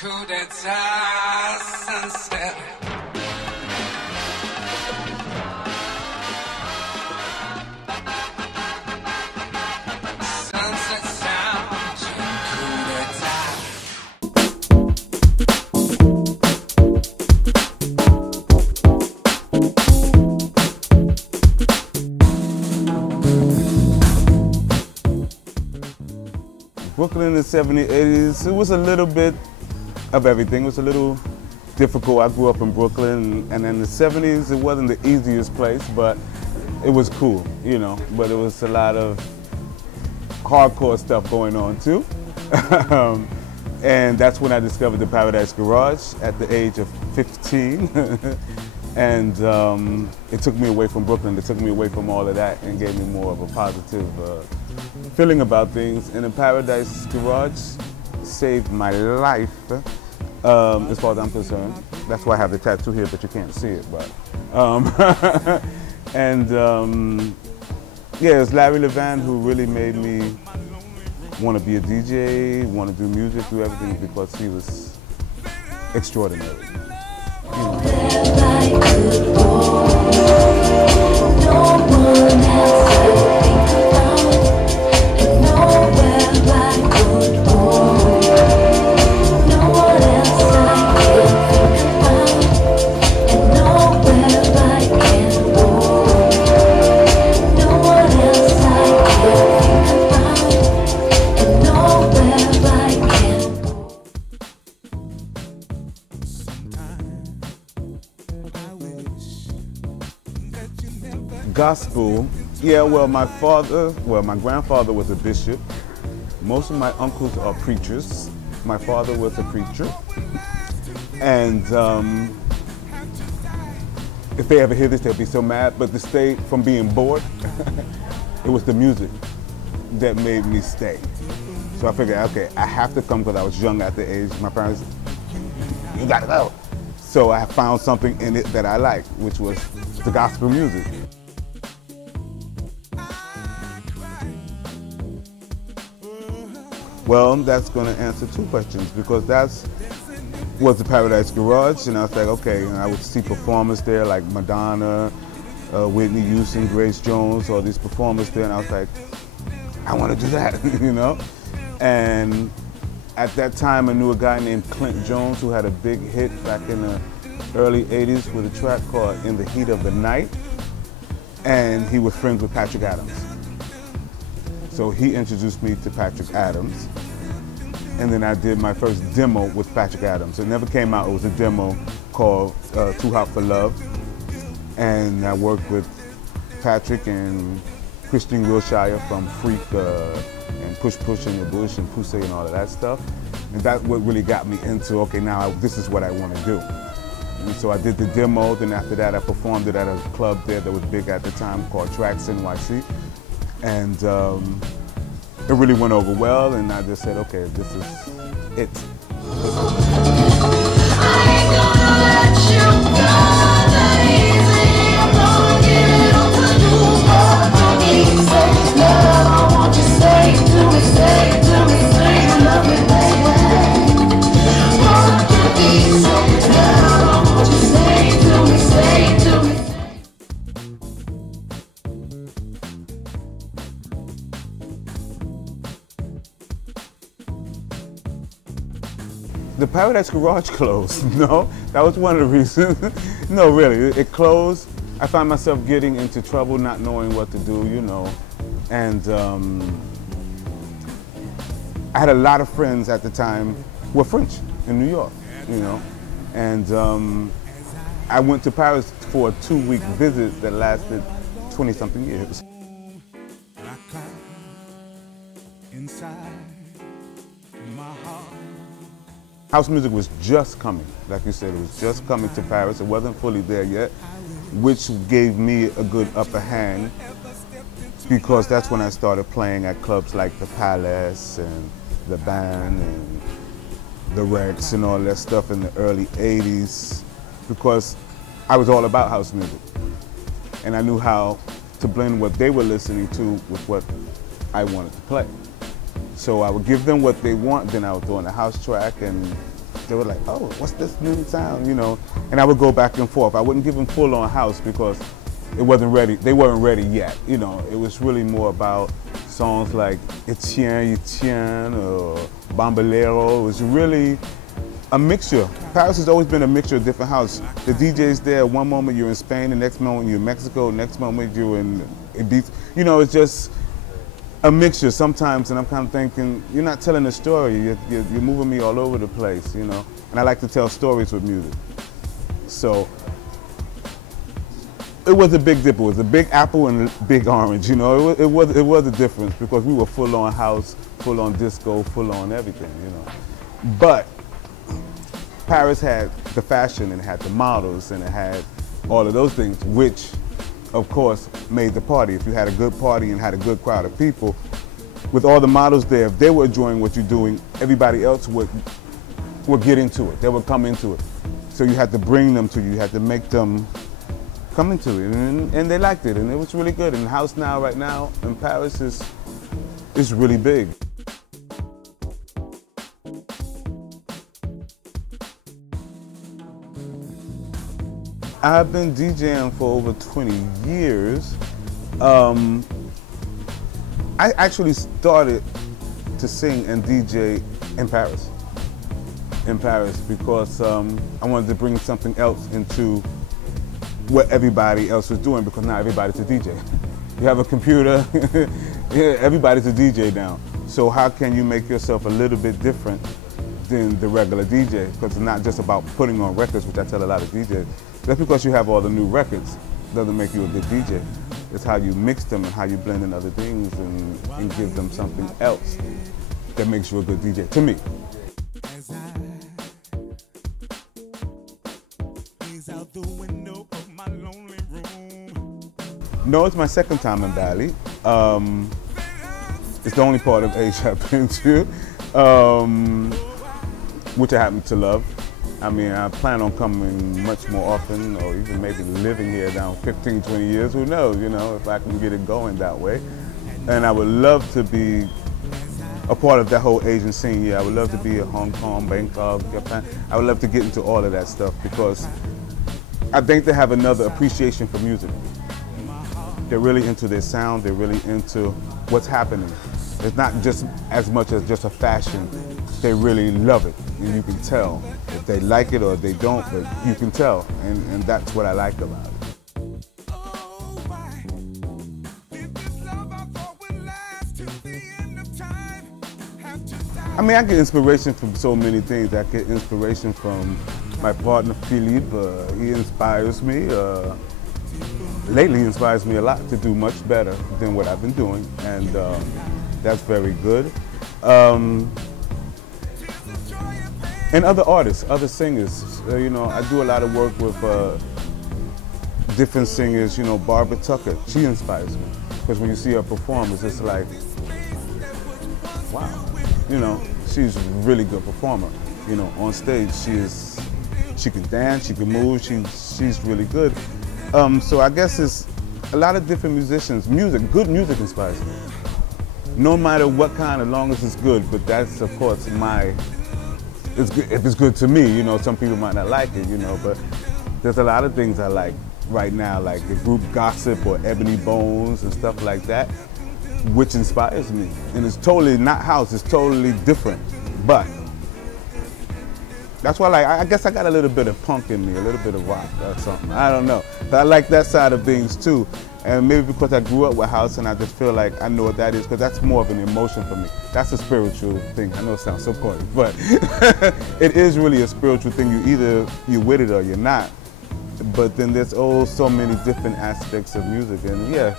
Coup d'etat, sunset. Sunset sound, coup d'etat. Brooklyn in the 70s, 80s, it was a little bit of everything. It was a little difficult. I grew up in Brooklyn, and in the 70s, it wasn't the easiest place, but it was cool, you know. But it was a lot of hardcore stuff going on too. And that's when I discovered the Paradise Garage at the age of 15. And it took me away from Brooklyn. It took me away from all of that and gave me more of a positive feeling about things. And the Paradise Garage saved my life, as far as I'm concerned. That's why I have the tattoo here, but you can't see it. But yeah, it's Larry Levan who really made me want to be a DJ, want to do music, do everything, because he was extraordinary. Gospel, yeah, well, my grandfather was a bishop. Most of my uncles are preachers. My father was a preacher. And if they ever hear this, they'll be so mad. But to stay from being bored, it was the music that made me stay. So I figured, okay, I have to come because I was young at the age. My parents, you gotta go. So I found something in it that I liked, which was the gospel music. Well, that's going to answer two questions, because that's was the Paradise Garage, and I was like, okay, and I would see performers there like Madonna, Whitney Houston, Grace Jones, all these performers there, and I was like, I want to do that, you know? And at that time, I knew a guy named Clint Jones who had a big hit back in the early 80s with a track called In the Heat of the Night, and he was friends with Patrick Adams. So he introduced me to Patrick Adams, and then I did my first demo with Patrick Adams. It never came out. It was a demo called Too Hot for Love, and I worked with Patrick and Christine Wilshire from Freak and Push Push in the Bush and Pussy and all of that stuff. And that's what really got me into, okay, now this is what I want to do. And so I did the demo, then after that I performed it at a club there that was big at the time called Tracks NYC. And it really went over well, and I just said, okay, this is it. The Paradise Garage closed. No, that was one of the reasons. No, really, it closed. I found myself getting into trouble, not knowing what to do, you know. And I had a lot of friends at the time who were French in New York, you know. And I went to Paris for a 2-week visit that lasted 20-something years. House music was just coming, like you said, it was just coming to Paris. It wasn't fully there yet, which gave me a good upper hand, because that's when I started playing at clubs like the Palace and the Band and the Rex and all that stuff in the early 80s, because I was all about house music. And I knew how to blend what they were listening to with what I wanted to play. So I would give them what they want, then I would throw in a house track, and they were like, oh, what's this new sound, you know? And I would go back and forth. I wouldn't give them full on house because it wasn't ready. They weren't ready yet, you know. It was really more about songs like Etienne, Etienne, or Bambolero. It was really a mixture. Paris has always been a mixture of different house. The DJ's there, one moment you're in Spain, the next moment you're in Mexico, the next moment you're in Ibiza. You know, it's just a mixture sometimes, and I'm kind of thinking, you're not telling a story, you're moving me all over the place, you know? And I like to tell stories with music. So, it was a big dip. It was a big apple and a big orange, you know? It was a difference because we were full on house, full on disco, full on everything, you know? But Paris had the fashion and it had the models and it had all of those things, which of course made the party. If you had a good party and had a good crowd of people, with all the models there, if they were enjoying what you're doing, everybody else would get into it. They would come into it. So you had to bring them to you. You had to make them come into it, and they liked it, and it was really good. And house now, right now, in Paris is really big. I've been DJing for over 20 years. I actually started to sing and DJ in Paris. Because I wanted to bring something else into what everybody else was doing, because now everybody's a DJ. You have a computer, yeah, everybody's a DJ now. So how can you make yourself a little bit different than the regular DJ? Because it's not just about putting on records, which I tell a lot of DJs. Just because you have all the new records doesn't make you a good DJ. It's how you mix them and how you blend in other things and give them something else that makes you a good DJ, to me. No, it's my second time in Bali. It's the only part of Asia I've been to, which I happen to love. I mean, I plan on coming much more often, or even maybe living here now 15, 20 years, who knows, you know, if I can get it going that way. And I would love to be a part of that whole Asian scene here. I would love to be in Hong Kong, Bangkok, Japan. I would love to get into all of that stuff because I think they have another appreciation for music. They're really into their sound, they're really into what's happening. It's not just as much as just a fashion. They really love it, and you can tell if they like it or if they don't, but you can tell, and that's what I like about it. I mean, I get inspiration from so many things. I get inspiration from my partner, Philippe. He inspires me. Lately, he inspires me a lot to do much better than what I've been doing, and that's very good. And other artists, other singers. You know, I do a lot of work with different singers. You know, Barbara Tucker, she inspires me. Because when you see her perform, it's just like, wow. You know, she's a really good performer. You know, on stage, she can dance, she can move, she's really good. So I guess it's a lot of different musicians. Good music inspires me. No matter what kind, as long as it's good, but that's, of course, it's good, if it's good to me. You know, some people might not like it, you know, but there's a lot of things I like right now, like the group Gossip or Ebony Bones and stuff like that, which inspires me. And it's totally not house, it's totally different, but that's why I guess I got a little bit of punk in me, a little bit of rock or something, I don't know. But I like that side of things too. And maybe because I grew up with house and I just feel like I know what that is, because that's more of an emotion for me. That's a spiritual thing. I know it sounds so corny, but it is really a spiritual thing. You're with it or you're not. But then there's so many different aspects of music, and yeah,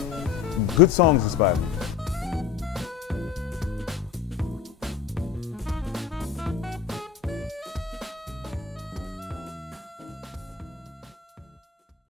good songs inspire me.